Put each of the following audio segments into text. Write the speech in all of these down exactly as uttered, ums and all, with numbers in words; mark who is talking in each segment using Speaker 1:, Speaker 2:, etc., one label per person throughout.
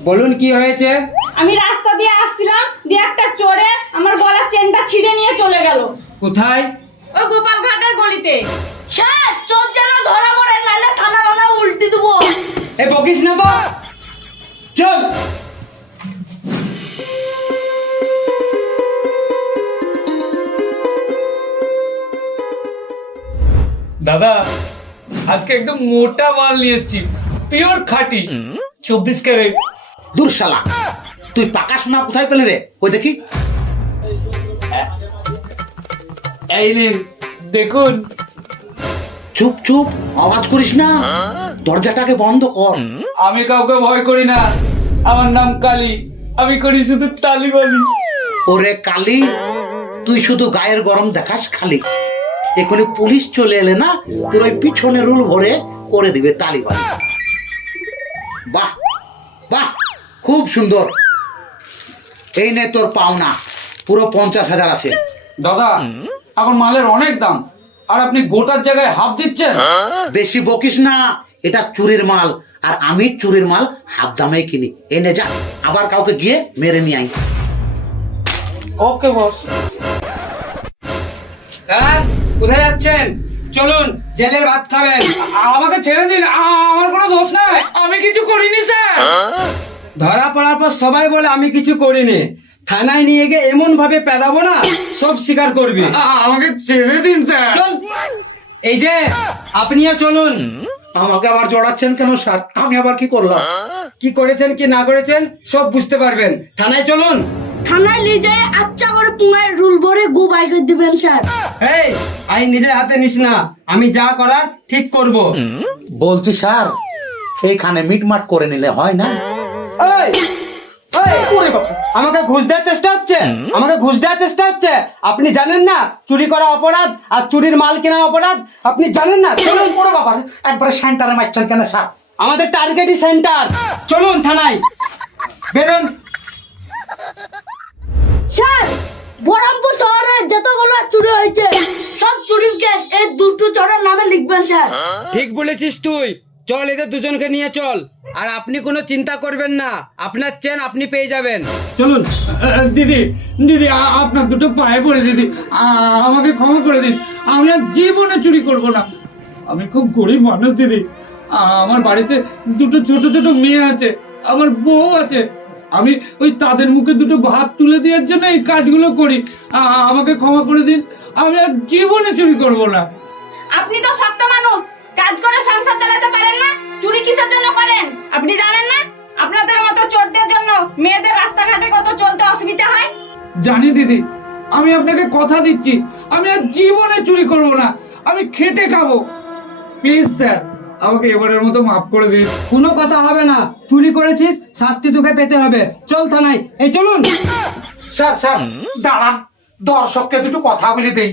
Speaker 1: বলুন কি হয়েছে?
Speaker 2: আমি রাস্তা দিয়ে আসছিলাম, দিয়ে একটা চোরে আমার গলার চেনটা ছিঁড়ে নিয়ে চলে গেল।
Speaker 1: কোথায়?
Speaker 2: ওই গোপাল ঘাটের গলিতে।
Speaker 3: স্যার চোর যেন ধরা পড়ে, নাহলে থানা মানা উল্টি দেবো।
Speaker 1: এ বকিস না তো, চল।
Speaker 4: দাদা আজকে একদম মোটা মাল নিয়ে এসেছি, পিওর খাঁটি, চব্বিশ ক্যারেট।
Speaker 5: দূর শালা, তুই পাকা সোনা কোথায় পেলি রে? কই দেখি।
Speaker 4: এই নিন দেখুন।
Speaker 5: চুপ চুপ, আওয়াজ করিস না, দরজাটাকে বন্ধ কর।
Speaker 4: আমি কাউকে ভয় করি না, আমার নাম কালী, আমি করি শুধু তালিবালি।
Speaker 5: ওরে কালি, তুই শুধু গায়ের গরম দেখাস খালি। এখানে পুলিশ চলে এলে না, তোর ওই পিছনে রুল ভরে করে দিবে তালিবান। বাহ বাহ, খুব সুন্দর। এই নে তোর পাওনা, পুরো পঞ্চাশ হাজার আছে।
Speaker 4: দাদা এখন মালের অনেক দাম, আর আপনি গোটার জায়গায় হাফ দিচ্ছেন।
Speaker 5: বেশি বকিস না, এটা চুরির মাল, আর আমি চুরির মাল হাফ দামে কিনি। এনে যা, আবার কাউকে গিয়ে মেরে নিয়ে আই।
Speaker 4: ওকে বস।
Speaker 1: দাদা কোথায় যাচ্ছেন? চলুন, জেলের ভাত খাবেন।
Speaker 4: আমাকে ছেড়ে দিন, আ- আমার কোনো দোষ নাই, আমি কিছু করিনি স্যার।
Speaker 1: ধরা পড়ার পর সবাই বলে আমি কিছু করিনি, থানায় নিয়ে গিয়ে এমন ভাবে পেদাবো না, সব স্বীকার করবি।
Speaker 4: আ- আমাকে ছেড়ে দিন স্যার।
Speaker 1: চল, এই যে আপনিও চলুন।
Speaker 5: আমাকে আবার জড়াচ্ছেন কেন স্যার? আমি আবার কি করলাম?
Speaker 1: কি করেছেন কি না করেছেন সব বুঝতে পারবেন। থানায় চলুন।
Speaker 3: থানায় নিয়ে যায় আচ্ছা করে পুঙ্গায় রুল ভরে গো বাই করে দিবেন স্যার।
Speaker 1: এই আইন নিজের হাতে নিস না, আমি যা করার ঠিক করব।
Speaker 5: বলছি স্যার, এইখানে মিটমাট করে নিলে হয় না?
Speaker 1: এই, এই,
Speaker 5: ওরে বাবা,
Speaker 1: আমাকে ঘুষ দেওয়ার চেষ্টা হচ্ছে, আমাকে ঘুষ দেওয়ার চেষ্টা হচ্ছে। আপনি জানেন না চুরি করা অপরাধ আর চুরির মাল কেনা অপরাধ? আপনি জানেন না? চলুন।
Speaker 5: ওরে বাবা, একবারে সেন্টারে মারছেন কেন স্যার?
Speaker 1: আমাদের টার্গেটই সেন্টার। চলুন থানায়, বেরোন।
Speaker 3: স্যার বহরমপুর শহরে যতগুলো চুরি হয়েছে সব চুরির কেস এই দুটো চোরের নামে লিখবেন স্যার।
Speaker 1: ঠিক বলেছিস তুই, চল এদের দুজনকে নিয়ে চল। আর আপনি কোনো চিন্তা করবেন না, আপনার চেন আপনি পেয়ে যাবেন। চলুন।
Speaker 4: দিদি দিদি আ- আপনার দুটো পায়ে পড়ে দিদি, আ- আমাকে ক্ষমা করে দিন, আমি আর জীবনে চুরি করব না। আমি খুব গরিব মানুষ দিদি, আ- আমার বাড়িতে দুটো ছোট ছোট মেয়ে আছে, আমার বউ আছে, আমি ওই তাদের মুখে দুটো ভাত তুলে দেওয়ার জন্য এই কাজগুলো করি। আ- আমাকে ক্ষমা করে দিন, আমি আর জীবনে চুরি করব না।
Speaker 2: আপনি তো শক্ত মানুষ, কাজ করে সংসার চালাতে পারেন না, চুরি কিসের জন্য করেন? আপনি জানেন না আপনাদের মতো চোরদের জন্য মেয়েদের রাস্তাঘাটে কত চলতে অসুবিধা হয়?
Speaker 4: জানি দিদি, আমি আপনাকে কথা দিচ্ছি, আমি আর জীবনে চুরি করব না, আমি খেটে খাবো। প্লিজ স্যার, আমাকে এবারের মতো মাফ করে দিন।
Speaker 1: কোনো কথা হবে না, চুরি করেছিস শাস্তি তোকে পেতে হবে। চল থানায়, এই চলুন।
Speaker 5: স্যার স্যার দাঁড়ান, দর্শককে দুটো কথা বলে দেই।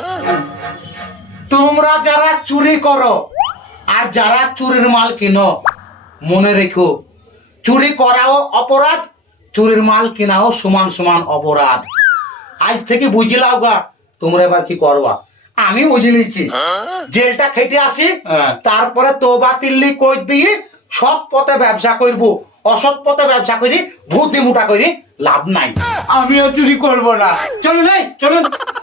Speaker 5: তোমরা যারা চুরি করো আর যারা চুরির মাল কিনো, মনে রেখো চুরি করাও অপরাধ, চুরির মাল কিনাও সমান সমান অপরাধ। আজ থেকে বুঝে লাও গা, তোমরা এবার কি করবা। আমি বুঝে নিয়েছি, জেলটা খেটে আসি, তারপরে তোবা তিল্লি কই দিয়ে সৎ পথে ব্যবসা করব। অসৎ পথে ব্যবসা করি, ভূতি মুটা করি লাভ নাই।
Speaker 4: আমিও চুরি করব না।
Speaker 1: চলুন, এই চলুন।